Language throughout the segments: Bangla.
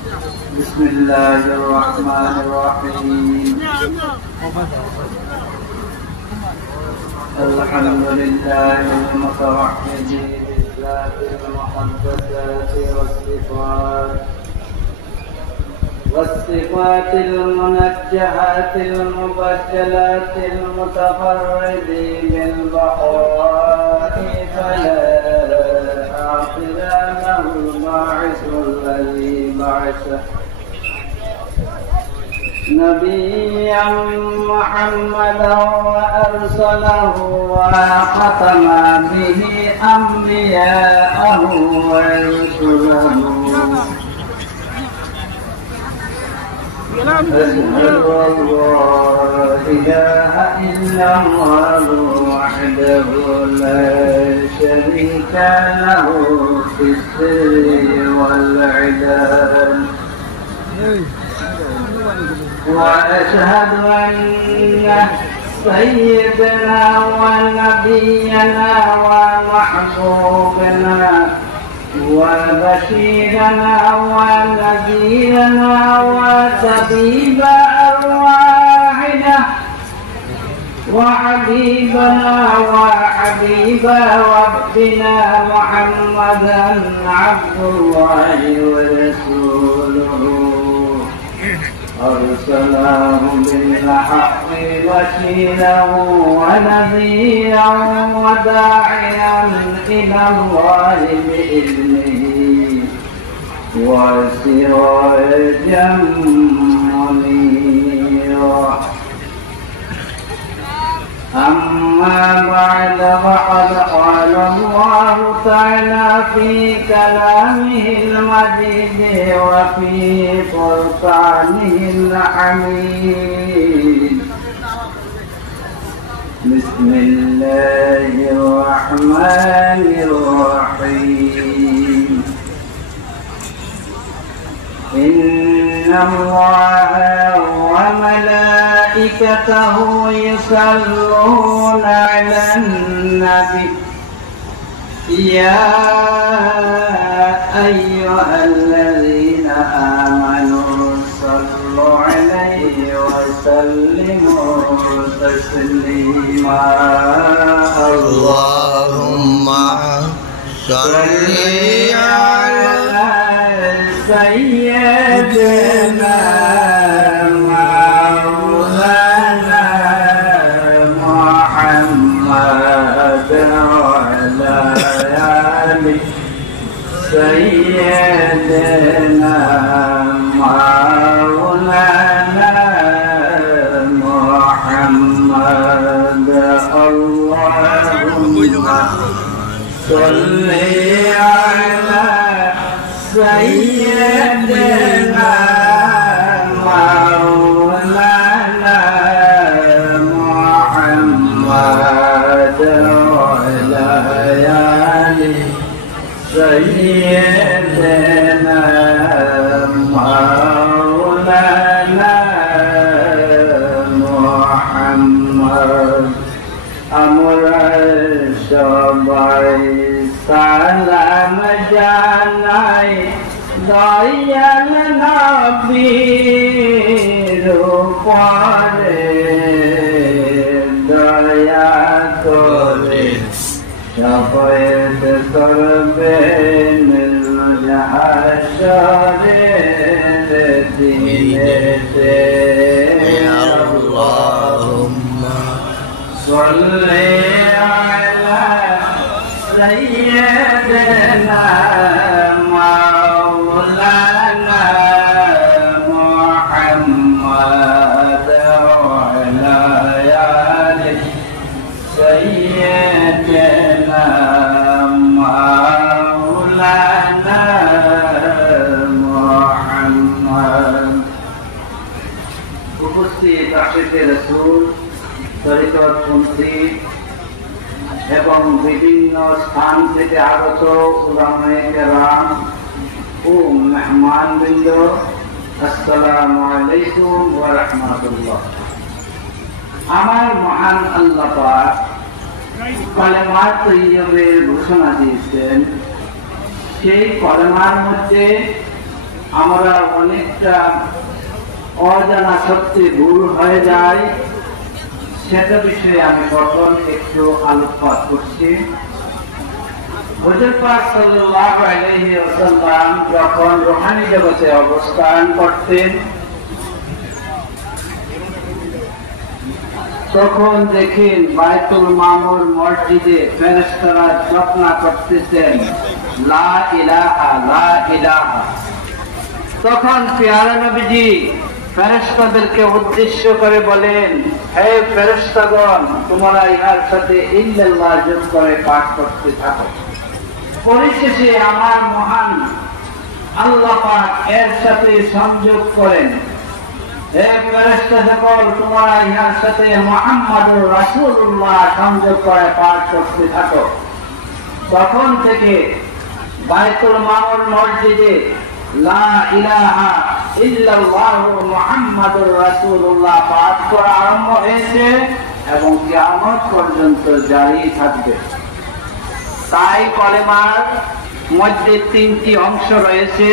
بسم الله الرحمن الرحيم. الحمد لله المتوحد بالذات المقدسات والصفات المنجحات المبجلات المتفرد بالبقاء فلا آخر له الباعث الذي بعثه نبيا محمدا وأرسله وختم به أنبياءه ورسله. أشهد أن لا إله إلا الله وحده لا شريك له في السر والعلان. وأشهد أن سيدنا ونبينا ومحبوبنا وبشيرنا ونذيرنا وطبيب أرواحنا وحبيبنا وحبيب ربنا محمدا عبد الله ورسوله أرسله بالحق بشيرا ونذيرا وداعيا إلى الله بإذنه وسراجا منيرا. أما بعد فقد قال الله تعالى في كلامه المجيد وفي فرقانه الحميد. بسم الله الرحمن الرحيم. إن الله وملائكته يصلون على النبي يا أيها الذين آمنوا صلوا عليه وسلموا تسليما. اللهم صل على سيدنا مولانا محمد وعلى آل سيدنا مولانا محمد. اللهم صل على سيدنا مولانا محمد وعلى آل سيدنا مولانا محمد. আমরা সবাই সালাম জানাই দয়াল নবীর উপরে, দয়া করে শাফায়াত করবেন হাশরের দিনেতে। আল্লাহুম্মা সাল্লি আলা সাইয়্যিদিনা مولانا محمد وعلى آل سيدنا مولانا محمد. উপস্থিত আশিকে রাসূল, তরিকতপন্থী এবং বিভিন্ন স্থান থেকে আগত উলামায়ে কেরাম ও মেহমানবৃন্দ, আসসালামু আলাইকুম ওয়া রাহমাতুল্লাহ। আমার মহান আল্লাহ পাক কলেমা তৈয়বের ঘোষণা দিয়েছেন। সেই কলেমার মধ্যে আমরা অনেকটা অজানা সত্যি ভুল হয়ে যায়, সেটা বিষয়ে আমি গঠন একটু আলোকপাত করছি। হুজুর পাক সাল্লাল্লাহু আলাইহি ওয়াসাল্লাম যখন রূহানী জগতে অবস্থান করতেন, তখন দেখেন বাইতুল মামুর মসজিদে ফেরেশতারা জপনা করতেছেন লা ইলাহা লা ইলাহা। তখন পেয়ারা নবীজি ফেরেশতাদেরকে উদ্দেশ্য করে বলেন, হে ফেরেশতাগণ, তোমরা ইহার সাথে ইল্লাল্লাহ যোগ করে পাঠ করতে থাকো। পরিশেষে আমার মহান আল্লাহ পাক এর সাথে সংযোগ করেন, হে ফেরেশতা সকল, তোমরা ইহার সাথে মুহাম্মাদুর রাসূলুল্লাহ সংযোগ করে পাঠ করতে থাকো। তখন থেকে বাইতুল মামুর মসজিদে লা ইলাহা ইল্লাল্লাহু মুহাম্মাদুর রাসূলুল্লাহ পাঠ করা আরম্ভ হয়েছে এবং কিয়ামত পর্যন্ত জারি থাকবে। তাই কলেমার মধ্যে তিনটি অংশ রয়েছে।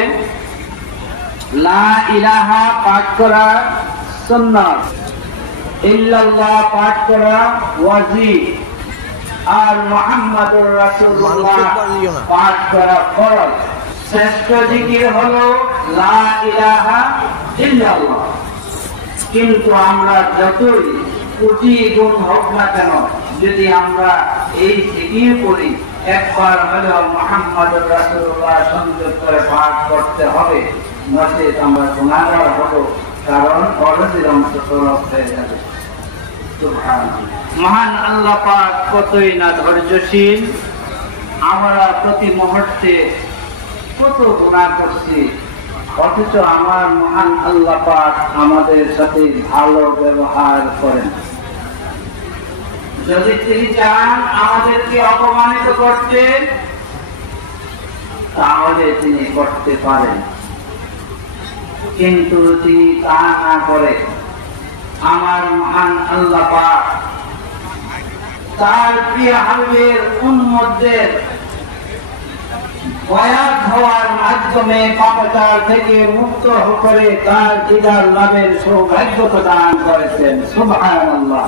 লা ইলাহা পাঠ করা সুন্নাত, ইল্লাল্লাহ পাঠ করা ওয়াজিব, আর মুহাম্মাদুর রাসূলুল্লাহ পাঠ করা ফরজ। শ্রেষ্ঠ জিকির হলো লা ইলাহা ইল্লাল্লাহ। কিন্তু আমরা যতই কোটি গুণ হোক না কেন, যদি আমরা এই জিকির করি, একবার হলেও মুহাম্মাদুর রাসূলুল্লাহ সংযোগ করে পাঠ করতে হবে, নচেত আমরা গুনাহগার হব, কারণ ফরজের অংশ তরফ হয়ে যাবে। মহান আল্লাহ পাক কতই না ধৈর্যশীল। আমরা প্রতি মুহূর্তে কত গুনাহ করছি, অথচ আমার মহান আল্লাহ পাক আমাদের সাথে ভালো ব্যবহার করেন। যদি তিনি চান আমাদেরকে অপমানিত করতে, তাহলে তিনি করতে পারেন, কিন্তু তিনি তা না করে আমার মহান আল্লাহ পাক তার প্রিয় হাবিবের উম্মতদের বয়াত হওয়ার মাধ্যমে পাপাচার থেকে মুক্ত করে তার দিদার লাভের সৌভাগ্য প্রদান করেছেন। সুবহানাল্লাহ।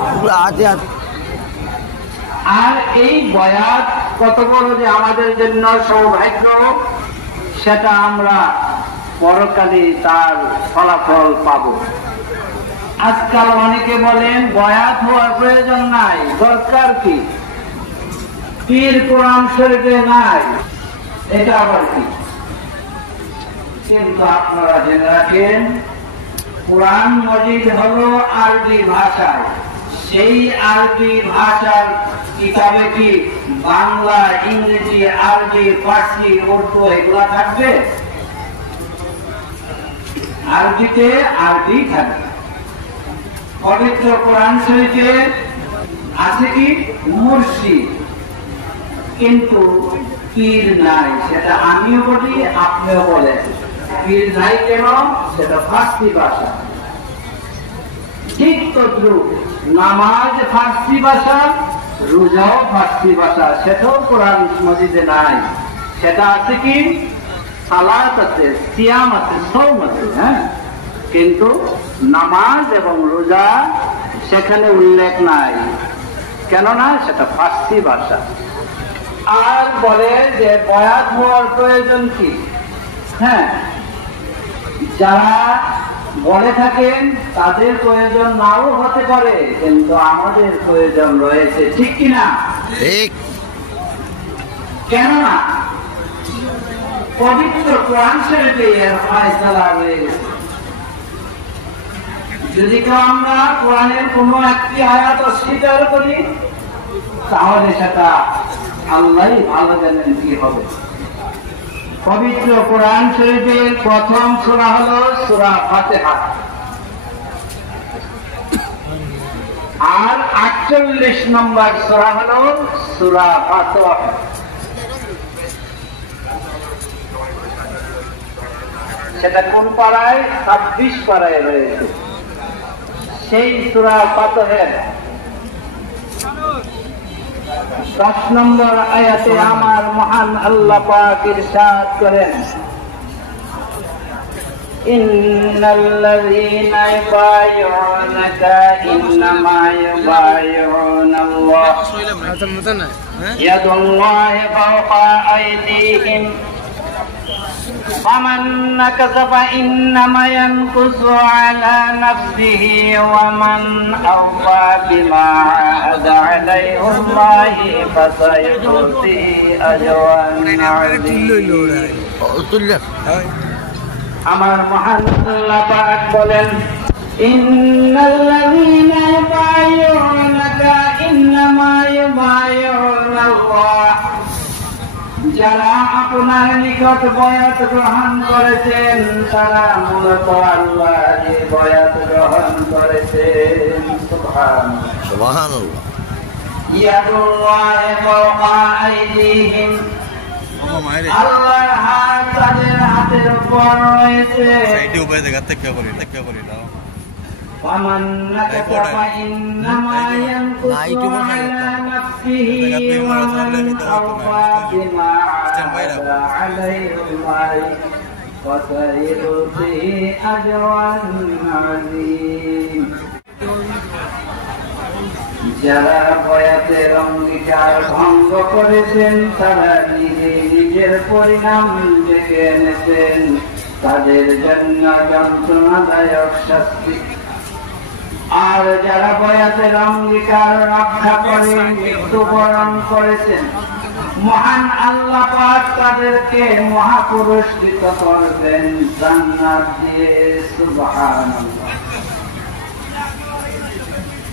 আর এই বয়াত কত বড় যে আমাদের জন্য সৌভাগ্য, সেটা আমরা পরকালে তার ফলাফল পাব। আজকাল অনেকে বলেন বয়াত হওয়ার প্রয়োজন নাই, দরকার কি, পীর কোরআন শরীফে নাই, এটা আবার কি? কিন্তু আপনারা জেনে রাখেন, কোরআন মজিদ হলো আরবি ভাষায়। সেই আরবি ভাষার কিতাবে কি বাংলা, ইংরেজি, আরবি, ফার্সি, উর্দু এগুলা থাকবে? আরবিতে আরবি থাকবে। পবিত্র কোরআন শরীফে আছে কি মুর্শিদ, কিন্তু পীর নাই। সেটা আমিও বলি, আপনিও বলেন। পীর নাই কেন? সেটা ফার্সি ভাষা। ঠিক তদ্রুপ নামাজ ফার্সি ভাষা, রোজাও ফার্সি ভাষা, সেটাও কোরআন মজিদে নাই। সেটা আছে কি সালাত আছে, সিয়াম আছে, সওম আছে, হ্যাঁ, কিন্তু নামাজ এবং রোজা সেখানে উল্লেখ নাই। কেননা সেটা ফার্সি ভাষা। আর বলে যে বয়াত হওয়ার প্রয়োজন কি? হ্যাঁ, যারা বলে থাকেন তাদের প্রয়োজন নাও হতে পারে, কিন্তু আমাদের প্রয়োজন রয়েছে, ঠিক কিনা? ঠিক। কেননা পবিত্র কোরআন শরীফে এর ফয়সালা হয়ে গেছে। যদি কেউ আমরা কোরআনের কোন একটি আয়াত অস্বীকার করি, তাহলে সেটা আল্লাহই ভালো জানেন কি হবে। পবিত্র কোরআন শরীফের প্রথম সূরা হলো সূরা ফাতিহা, আর 48 নম্বর সূরা হলো সূরা ফাতিহা। সেটা কোন পাড়ায়? 26 পাড়ায় রয়েছে। সেই সূরা ফাতিহার 10 নম্বর আয়াতে আমার মহান আল্লাহ পাক ইরশাদ করেন, إن الذين يبايعونك إنما يبايعون الله يد الله فوق أيديهم فمن نكث فإنما ينكث على نفسه ومن أوفى بما عاهد عليه الله فسيؤتيه أجرا عظيما আমার মহান আল্লাহ পাক বলেন ইন্নাল্লাযীনা ইউবাইয়ুনাকা ইন্নামা ইউবাইয়ুনাল্লাহ যারা আপনার নিকট বয়াত গ্রহণ করেছেন তারা মূলত আল্লাহর বয়াত গ্রহণ করেছেন সুবহানাল্লাহ ইয়াদুল্লাহি ফাওকা আইদিহিম আল্লাহর হাত তাদের হাতের উপর রয়েছে ومن نكث فإنما ينكث على نفسه ومن أوفى بما عاهد عليه الله فسيؤتيه أجرا عظيما যারা বয়াতের অঙ্গীকার ভঙ্গ করেছেন তারা নিজের পরিণাম ডেকে এনেছেন তাদের জন্য যন্ত্রণাদায়ক শাস্তি আর যারা বয়াতের অঙ্গীকার রক্ষা করে মৃত্যুবরণ করেছেন মহান আল্লাহ পাক তাদেরকে মহাপুরস্কৃত করবেন জান্নাত দিয়ে সুবহানাল্লাহ।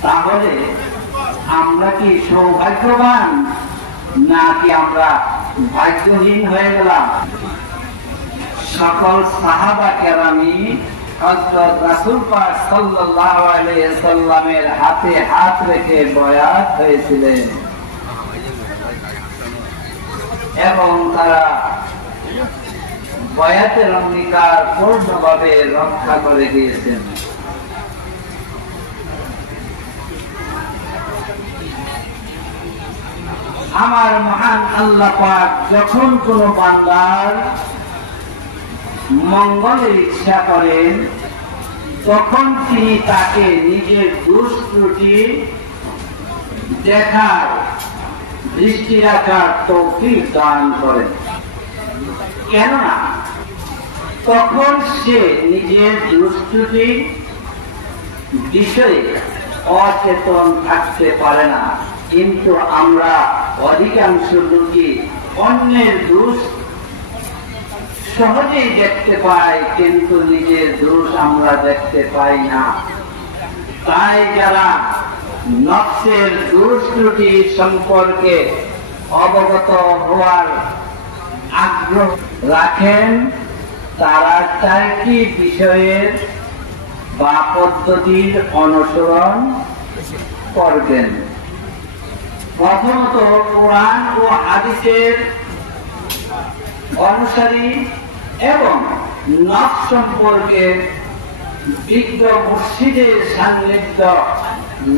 তাহলে আমরা কি সৌভাগ্যবান নাকি আমরা ভাগ্যহীন হয়ে গেলাম? সকল সাহাবা কেরামি হযরত রাসূল পাক সাল্লাল্লাহু আলাইহি ওয়াসাল্লামের হাতে হাত রেখে বয়াত হয়েছিলেন এবং তারা বয়াতের অঙ্গীকার পূর্ণভাবে রক্ষা করে দিয়েছেন। আমার মহান আল্লাহ পাক যখন কোন বান্দার মঙ্গলের ইচ্ছা করেন তখন তিনি তাকে নিজের দোষ ত্রুটি দেখার দৃষ্টি রাখার তৌফিক দান করেন। কেননা তখন সে নিজের দোষ ত্রুটি বিষয়ে অচেতন থাকতে পারে না, কিন্তু আমরা অধিকাংশ লোকই অন্যের দোষ সহজেই দেখতে পাই, কিন্তু নিজের দোষ আমরা দেখতে পাই না। তাই যারা নফসের দোষ ত্রুটি সম্পর্কে অবগত হওয়ার আগ্রহ রাখেন তারা চারটি বিষয়ের বা পদ্ধতির অনুসরণ করবেন। প্রথমত কোরআন ও হাদিসের অনুসারী এবং নফস সম্পর্কে বিজ্ঞ মুর্শিদের সান্নিধ্য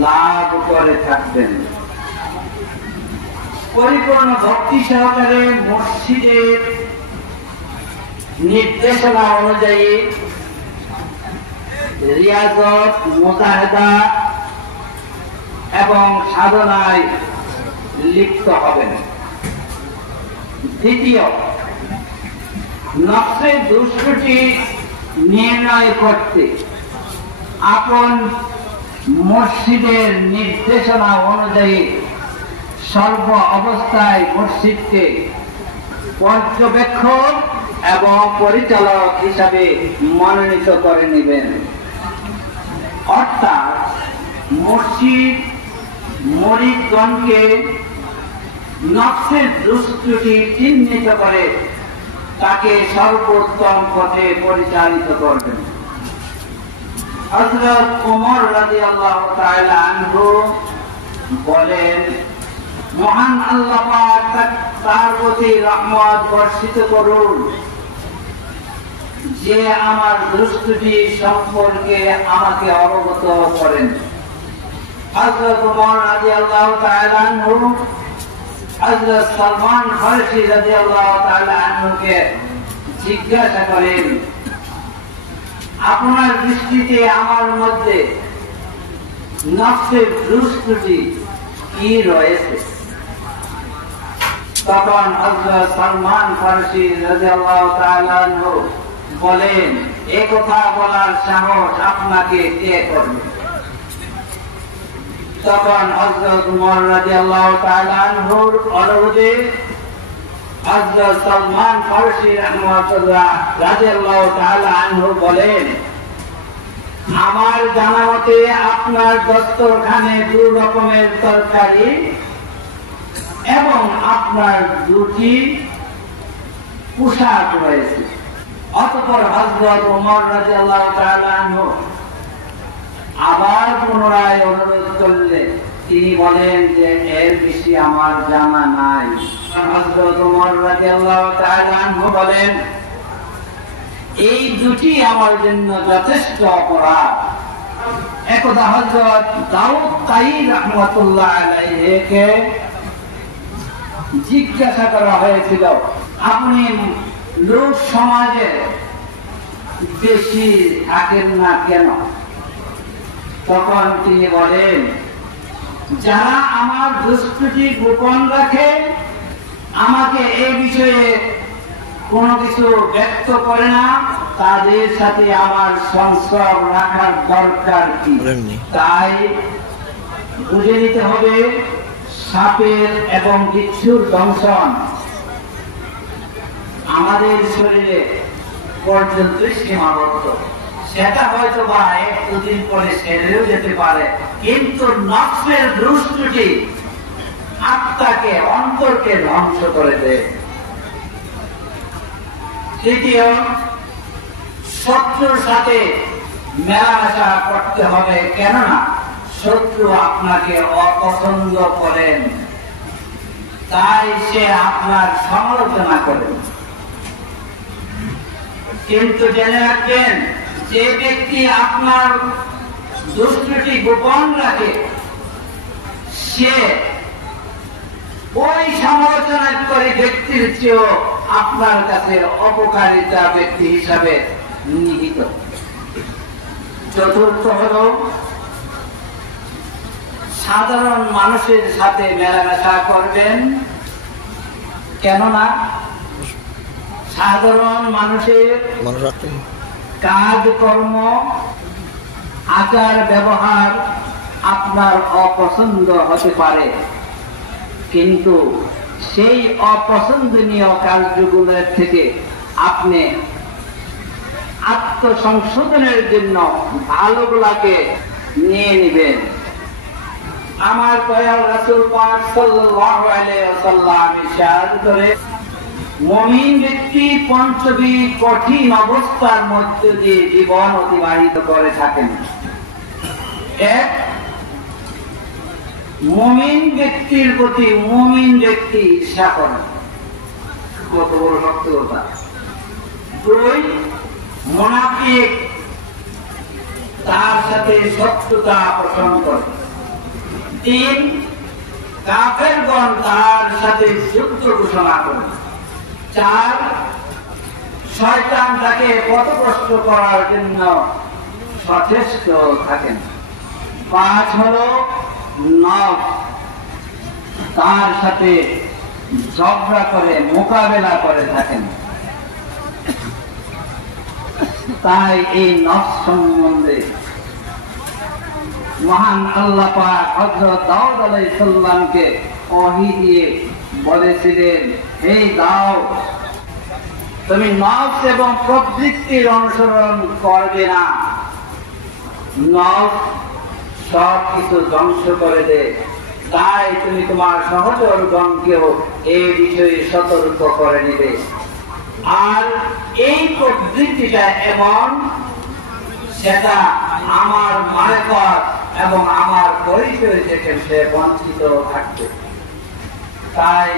লাভ করে থাকবেন। পরিপূর্ণ ভক্তি সহকারে মুর্শিদের নির্দেশনা অনুযায়ী রিয়াজত, মুজাহিদা এবং সাধনায় লিপ্ত হবেন। দ্বিতীয়, নফসের দোষ ত্রুটি নির্ণয় করতে আপন মুর্শিদের নির্দেশনা অনুযায়ী সর্ব অবস্থায় মুর্শিদকে পর্যবেক্ষক এবং পরিচালক হিসাবে মনোনীত করে নেবেন। অর্থাৎ মুর্শিদ মুরিদগণকে নফসের দোষ ত্রুটি চিহ্নিত করে তাকে সর্বোত্তম পথে পরিচালিত করবেন। হযরত ওমর রাদিয়াল্লাহু তাআলা আনহু বলেন, মহান আল্লাহ পাক তার প্রতি রহমত বর্ষিত করুন যে আমার দোষ ত্রুটি সম্পর্কে আমাকে অবগত করেন। হযরত ওমর রাদিয়াল্লাহু তাআলা আনহু হযরত সালমান ফারসি রাদিয়াল্লাহু তাআলা আনহুকে জিজ্ঞাসা করেন, আপনার দৃষ্টিতে আমার মধ্যে নফসের দুষ্কৃতি কি রয়েছে? তখন হযরত সালমান ফারসি রাদিয়াল্লাহু তাআলা আনহু বলেন, এই কথা বলার সাহস আপনাকে কে করবে? তখন হযরত উমর রাদিয়াল্লাহু তাআলা আনহুর অনুরোধে হযরত সালমান ফারসি রাদিয়াল্লাহু তাআলা আনহু বলেন, আমার জানা মতে আপনার দস্তরখানে 2 রকমের তরকারি এবং আপনার 2টি পোশাক রয়েছে। অতঃপর হযরত ওমর রাদিয়াল্লাহু তাআলা আনহু আবার পুনরায় অনুরোধ করলেন। তিনি বলেন যে এর বেশি আমার জানা নাই। হযরত ওমর রাদিয়াল্লাহু তাআলা আনহু বলেন, এই 2টি আমার জন্য যথেষ্ট অপরাধ। একদা হযরত দাউদ তাই রাহমাতুল্লাহ আলাইহিকে জিজ্ঞাসা করা হয়েছিল, আপনি লোক সমাজে বেশি থাকেন না কেন? তখন তিনি বলেন, যারা আমার দুষ্কৃতি গোপন রাখে, আমাকে এই বিষয়ে কোনো কিছু ব্যক্ত করে না, তাদের সাথে আমার সংস্রব রাখার দরকার কি? তাই বুঝে নিতে হবে, সাপের এবং বিচ্ছুর দংশন আমাদের শরীরে পর্যন্ত সীমাবদ্ধ। সেটা হয়তো বা 1-2 দিন পরে সেরেও যেতে পারে, কিন্তু নফসের দুষ্কৃতি আত্মাকে, অন্তরকে ধ্বংস করে দেয়। তৃতীয়, শত্রুর সাথে মেলামেশা করতে হবে, কেননা শত্রু আপনাকে অপছন্দ করেন, তাই সে আপনার সমালোচনা করেন। কিন্তু জেনে রাখবেন, যে ব্যক্তি আপনার দুষ্কৃতি গোপন রাখে, সে ওই সমালোচনাকারী ব্যক্তির চেয়েও আপনার কাছে অপকারিতা ব্যক্তি হিসাবে নিহিত। চতুর্থ হল, সাধারণ মানুষের সাথে মেলামেশা করবেন, কেননা সাধারণ মানুষের কাজকর্ম, আচার ব্যবহার আপনার অপছন্দ হতে পারে, কিন্তু সেই অপছন্দনীয় কার্যগুলোর থেকে আপনি আত্মসংশোধনের জন্য ভালোগুলাকে নিয়ে নেবেন। আমার দয়াল রাসূল পাক সাল্লাল্লাহু আলাইহি ওয়াসাল্লাম ইরশাদ করে, মুমিন ব্যক্তি 5টি কঠিন অবস্থার মধ্যে দিয়ে জীবন অতিবাহিত করে থাকেন। 1, মুমিন ব্যক্তির প্রতি মুমিন ব্যক্তি ঈর্ষা করে, কত বড় সত্যতা। 2, মুনাফিক তার সাথে শত্রুতা পোষণ করে। 3, কাফেরগণ তার সাথে যুদ্ধ ঘোষণা করে। 4, শয়তান তাকে পথভ্রষ্ট করার জন্য সচেষ্ট থাকেন। 5 হলো নফস তার সাথে ঝগড়া করে, মোকাবেলা করে থাকেন। তাই এই নফস সম্বন্ধে মহান আল্লাহ পাক হযরত দাউদ আলাইহিস সালামকে ওহী দিয়ে বলেছিলেন, হে দাউদ, তুমি নফস এবং প্রবৃত্তির অনুসরণ করবে না, নফস সব কিছু ধ্বংস করে দেয়, তাই তুমি তোমার সহচরগণকেও এই বিষয়ে সতর্ক করে নিবে। আর এই প্রবৃত্তিটা এমন, সেটা আমার মারেফত এবং আমার পরিচয় থেকে সে বঞ্চিত থাকবে। তাই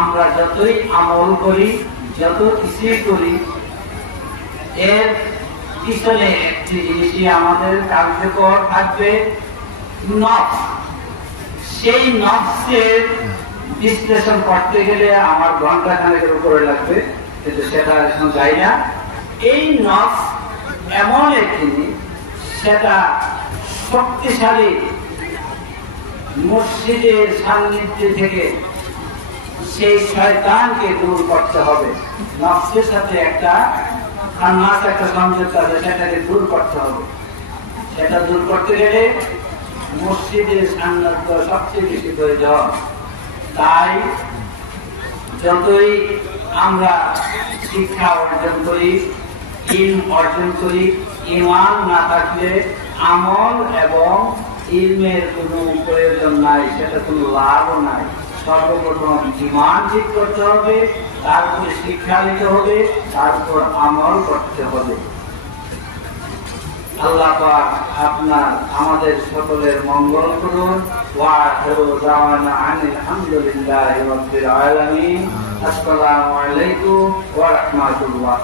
আমরা যতই আমল করি, যত কিছুই করি, এর পিছনে একটি জিনিসই আমাদের কার্যকর থাকবে, নফস। সেই নফসের বিশ্লেষণ করতে গেলে আমার ঘন্টা খানেকের উপরে লাগবে, কিন্তু সেটা এখন যাই না। এই নফস এমন একটি সেটা শক্তিশালী মসজিদের সান্নিধ্য থেকে সেই শয়তানকে দূর করতে হবে। নফসের সাথে একটা খান্নাস একটা সংযুক্ত আছে, সেটাকে দূর করতে হবে। সেটা দূর করতে গেলে মসজিদের সান্নিধ্য সবচেয়ে বেশি প্রয়োজন। তাই যতই আমরা শিক্ষা অর্জন করি, ইলম অর্জন করি, ঈমান না থাকলে আমল এবং ইলমের কোনো প্রয়োজন নাই, সেটা কোনো লাভও নাই। সর্বপ্রথম ঈমান ঠিক করতে হবে, তারপরে শিক্ষা নিতে হবে, তারপর আমল করতে হবে। আল্লাহ পাক আপনার আমাদের সকলের মঙ্গল করুন। ওয়া আখিরু দাওয়ানা আনিল হামদুলিল্লাহি রাব্বিল আলামিন। আসসালামু আলাইকুম ওয়া রাহমাতুল্লাহ।